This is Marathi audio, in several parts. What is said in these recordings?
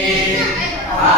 Amen.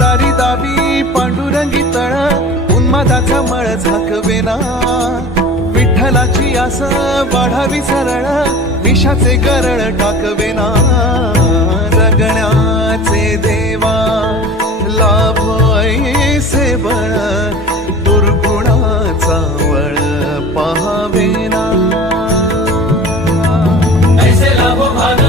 दारी दावी पांडुरंगी तळ उन्मादाचा मळ झाकवेना विठ्ठलाची आस वाढावी सरळ विषाचे गरळ टाकवेना जगण्याचे देवा लाभ ऐसे बळ दुर्गुणाचा वळ पहावेना ऐसे लाभो भाग